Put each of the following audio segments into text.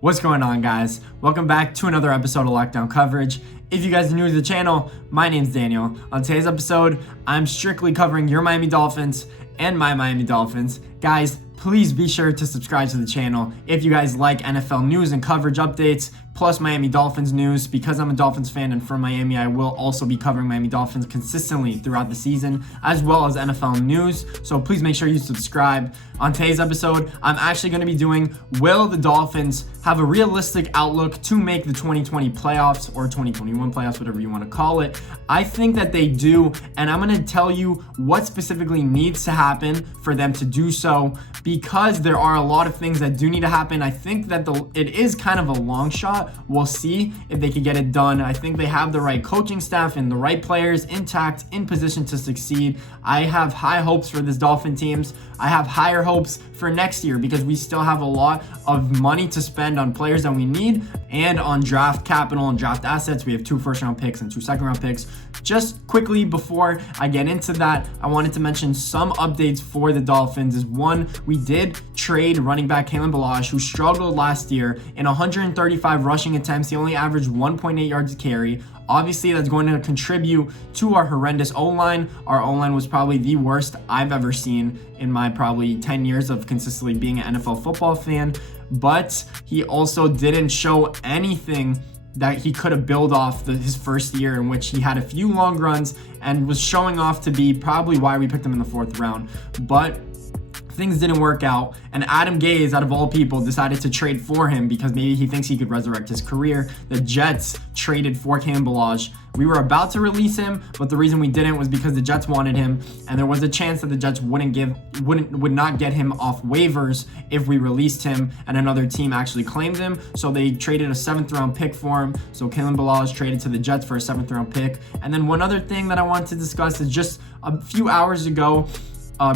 What's going on, guys? Welcome back to another episode of Lockdown Coverage. If you guys are new to the channel, my name's Daniel. On today's episode, I'm strictly covering your Miami Dolphins and my Miami Dolphins. Guys, please be sure to subscribe to the channel if you guys like NFL news and coverage updates, plus Miami Dolphins news. Because I'm a Dolphins fan and from Miami, I will also be covering Miami Dolphins consistently throughout the season, as well as NFL news. So please make sure you subscribe. On today's episode, I'm actually going to be doing, will the Dolphins have a realistic outlook to make the 2020 playoffs or 2021 playoffs, whatever you want to call it? I think that they do, and I'm going to tell you what specifically needs to happen for them to do so, because there are a lot of things that do need to happen. I think that it is kind of a long shot. We'll see if they can get it done. I think they have the right coaching staff and the right players intact, in position to succeed. I have high hopes for this Dolphin teams. I have higher hopes for next year because we still have a lot of money to spend on players that we need and on draft capital and draft assets. We have 2 first-round picks and 2 second-round picks. Just quickly before I get into that, I wanted to mention some updates for the Dolphins. Is one, we did trade running back Kalen Ballage, who struggled last year in 135 rushing attempts. He only averaged 1.8 yards a carry. Obviously, that's going to contribute to our horrendous O-line. Our O-line was probably the worst I've ever seen in my probably 10 years of consistently being an NFL football fan. But he also didn't show anything that he could have built off his first year, in which he had a few long runs and was showing off to be probably why we picked him in the 4th round. But things didn't work out, and Adam Gase, out of all people, decided to trade for him because maybe he thinks he could resurrect his career. The Jets traded for Kalen Ballage. We were about to release him, but the reason we didn't was because the Jets wanted him, and there was a chance that the Jets would not get him off waivers if we released him, and another team actually claimed him. So they traded a 7th round pick for him. So Kalen Ballage traded to the Jets for a 7th round pick. And then one other thing that I wanted to discuss is just a few hours ago,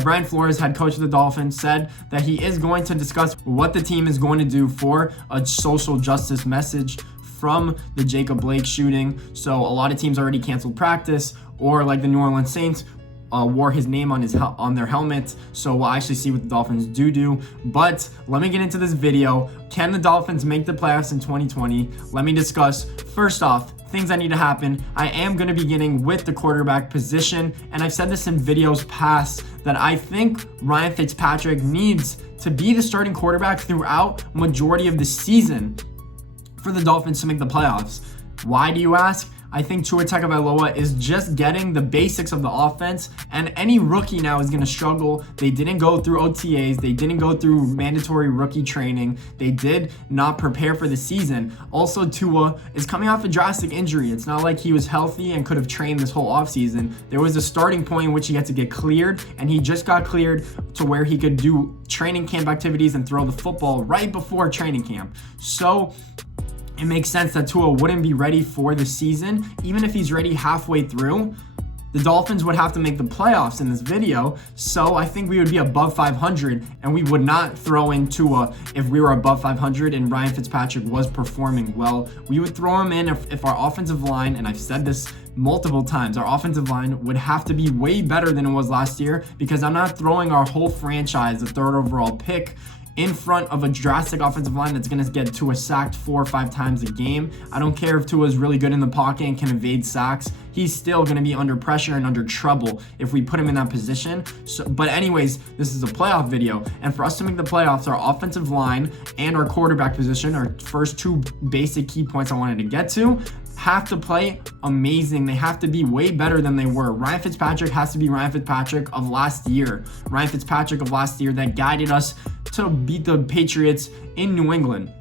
Brian Flores, head coach of the Dolphins, said that he is going to discuss what the team is going to do for a social justice message from the Jacob Blake shooting. So a lot of teams already canceled practice, or like the New Orleans Saints wore his name on their helmet. So we'll actually see what the Dolphins do. But let me get into this video. Can the Dolphins make the playoffs in 2020? Let me discuss, first off, things that need to happen. I am going to be beginning with the quarterback position, and I've said this in videos past that I think Ryan Fitzpatrick needs to be the starting quarterback throughout majority of the season for the Dolphins to make the playoffs. Why, do you ask? I think Tua Tagovailoa is just getting the basics of the offense, and any rookie now is going to struggle. They didn't go through OTAs. They didn't go through mandatory rookie training. They did not prepare for the season. Also, Tua is coming off a drastic injury. It's not like he was healthy and could have trained this whole offseason. There was a starting point in which he had to get cleared, and he just got cleared to where he could do training camp activities and throw the football right before training camp. So it makes sense that Tua wouldn't be ready for the season. Even if he's ready halfway through, the Dolphins would have to make the playoffs in this video. So I think we would be above 500, and we would not throw in Tua if we were above 500 and Ryan Fitzpatrick was performing well. We would throw him in if our offensive line, and I've said this multiple times, our offensive line would have to be way better than it was last year, because I'm not throwing our whole franchise, the 3rd overall pick, in front of a drastic offensive line that's going to get Tua sacked 4 or 5 times a game. I don't care if Tua is really good in the pocket and can evade sacks. He's still going to be under pressure and under trouble if we put him in that position. But anyways, this is a playoff video. And for us to make the playoffs, our offensive line and our quarterback position, our first 2 basic key points I wanted to get to, have to play amazing. They have to be way better than they were. Ryan Fitzpatrick has to be Ryan Fitzpatrick of last year. Ryan Fitzpatrick of last year that guided us to beat the Patriots in New England.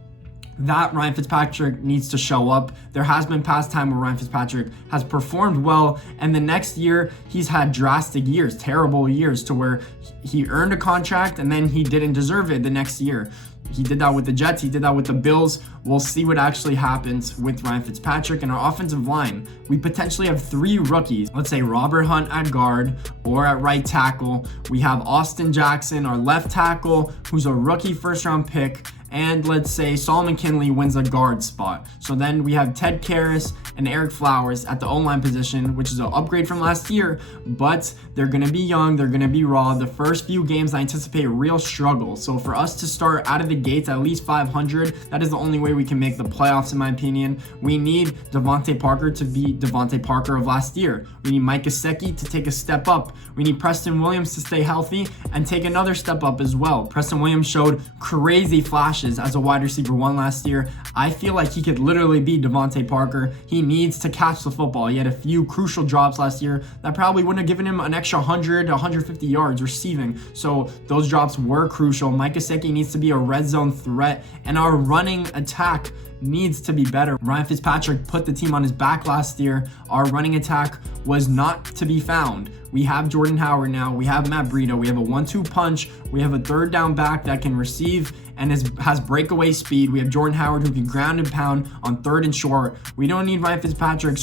That Ryan Fitzpatrick needs to show up. There has been past time where Ryan Fitzpatrick has performed well, and the next year he's had drastic years, terrible years, to where he earned a contract and then he didn't deserve it the next year. He did that with the Jets. He did that with the Bills. We'll see what actually happens with Ryan Fitzpatrick. And our offensive line, we potentially have 3 rookies. Let's say Robert Hunt at guard or at right tackle. We have Austin Jackson, our left tackle, who's a rookie 1st round pick. And let's say Solomon Kinley wins a guard spot. So then we have Ted Karras and Eric Flowers at the O-line position, which is an upgrade from last year, but they're going to be young, they're going to be raw. The first few games I anticipate real struggle. So for us to start out of the gates at least 500. That is the only way we can make the playoffs, in my opinion. We need Devontae Parker to be Devontae Parker of last year. We need Mike Gesicki to take a step up. We need Preston Williams to stay healthy and take another step up as well. Preston Williams showed crazy flashes as a wide receiver 1 last year. I feel like he could literally be Devontae Parker. He needs to catch the football. He had a few crucial drops last year that probably wouldn't have given him an extra 100 to 150 yards receiving. So those drops were crucial. Mike Gesicki needs to be a red zone threat, and our running attack needs to be better. Ryan Fitzpatrick put the team on his back last year. Our running attack was not to be found. We have Jordan Howard now. We have Matt Breida. We have a 1-2 punch. We have a third down back that can receive and has breakaway speed. We have Jordan Howard who can ground and pound on third and short. We don't need Ryan Fitzpatrick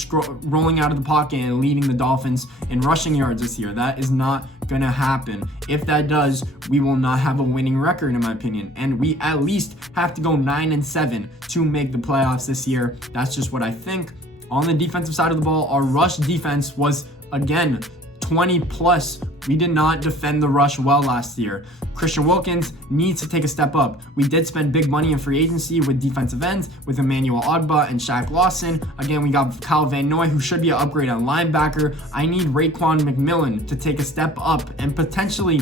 rolling out of the pocket and leading the Dolphins in rushing yards this year. That is not going to happen. If that does, we will not have a winning record, in my opinion. And we at least have to go 9-7 to make the playoffs this year. That's just what I think. On the defensive side of the ball, our rush defense was, again, 20 plus. We did not defend the rush well last year. Christian Wilkins needs to take a step up. We did spend big money in free agency with defensive ends, with Emmanuel Ogbah and Shaq Lawson. Again, we got Kyle Van Noy, who should be an upgrade on linebacker. I need Raekwon McMillan to take a step up and potentially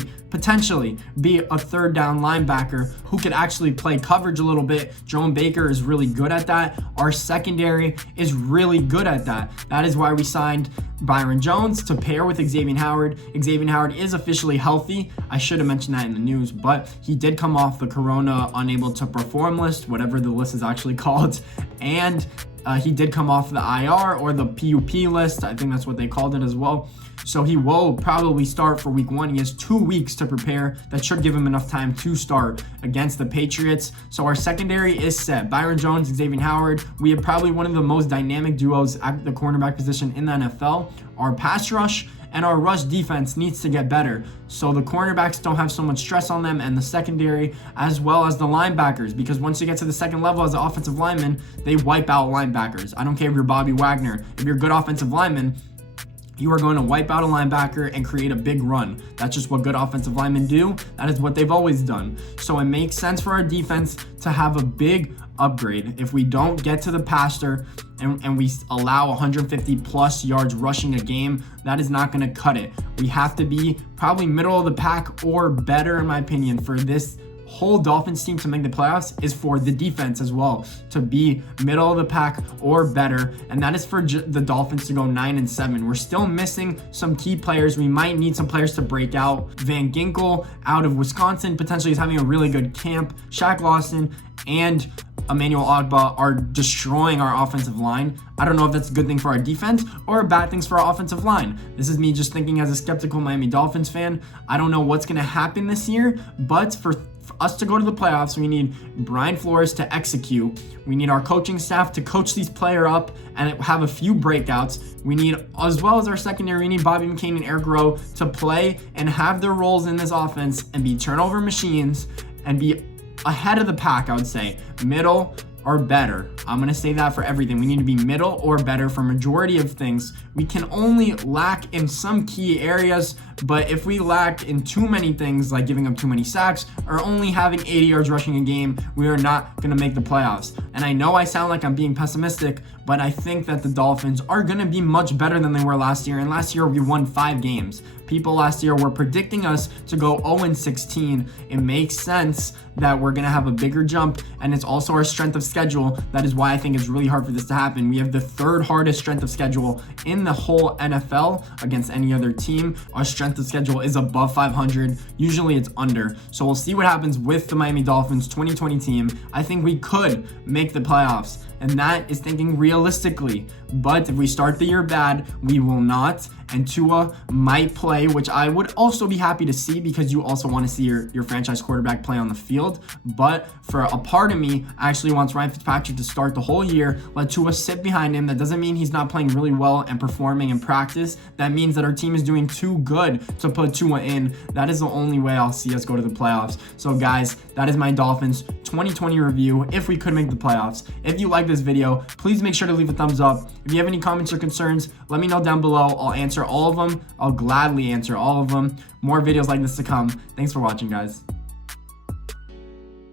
be a third down linebacker who could actually play coverage a little bit. Joan Baker is really good at that. Our secondary is really good at that. That is why we signed Byron Jones to pair with Xavier Howard. Xavier Howard is officially healthy. I should have mentioned that in the news, but he did come off the Corona unable to perform list, whatever the list is actually called, and he did come off the IR or the PUP list. I think that's what they called it as well. So he will probably start for week 1. He has 2 weeks to prepare. That should give him enough time to start against the Patriots. So our secondary is set. Byron Jones, Xavier Howard. We have probably one of the most dynamic duos at the cornerback position in the NFL. Our pass rush and our rush defense needs to get better, so the cornerbacks don't have so much stress on them, and the secondary as well as the linebackers, because once you get to the second level as an offensive lineman, they wipe out linebackers. I don't care if you're Bobby Wagner. If you're a good offensive lineman, you are going to wipe out a linebacker and create a big run. That's just what good offensive linemen do. That is what they've always done. So it makes sense for our defense to have a big upgrade. If we don't get to the passer and we allow 150 plus yards rushing a game, that is not going to cut it. We have to be probably middle of the pack or better, in my opinion, for this whole Dolphins team to make the playoffs. Is for the defense as well to be middle of the pack or better, and that is for the Dolphins to go 9-7. We're still missing some key players. We might need some players to break out. Van Ginkel out of Wisconsin potentially is having a really good camp. Shaq Lawson and Emmanuel Ogbah are destroying our offensive line. I don't know if that's a good thing for our defense or bad things for our offensive line. This is me just thinking as a skeptical Miami Dolphins fan. I don't know what's going to happen this year, but for us to go to the playoffs, we need Brian Flores to execute. We need our coaching staff to coach these players up and have a few breakouts. We need, as well as our secondary, we need Bobby McCain and Eric Rowe to play and have their roles in this offense and be turnover machines and be ahead of the pack. I would say middle or better. I'm going to say that for everything. We need to be middle or better for majority of things. We can only lack in some key areas, but if we lack in too many things, like giving up too many sacks or only having 80 yards rushing a game, we are not going to make the playoffs. And I know I sound like I'm being pessimistic, but I think that the Dolphins are going to be much better than they were last year. And last year we won 5 games. People last year were predicting us to go 0-16. It makes sense that we're going to have a bigger jump, and it's also our strength of schedule. That is why I think it's really hard for this to happen. We have the 3rd hardest strength of schedule in the whole NFL against any other team. Our strength of schedule is above 500. Usually it's under. So we'll see what happens with the Miami Dolphins 2020 team. I think we could make the playoffs, and that is thinking realistically. But if we start the year bad, we will not. And Tua might play, which I would also be happy to see, because you also want to see your franchise quarterback play on the field. But for a part of me, actually wants Ryan Fitzpatrick to start the whole year, let Tua sit behind him. That doesn't mean he's not playing really well and performing in practice. That means that our team is doing too good to put Tua in. That is the only way I'll see us go to the playoffs. So guys, that is my Dolphins 2020 review if we could make the playoffs. If you like this video, please make sure to leave a thumbs up. If you have any comments or concerns, let me know down below. I'll answer all of them. I'll gladly answer all of them. More videos like this to come. Thanks for watching, guys.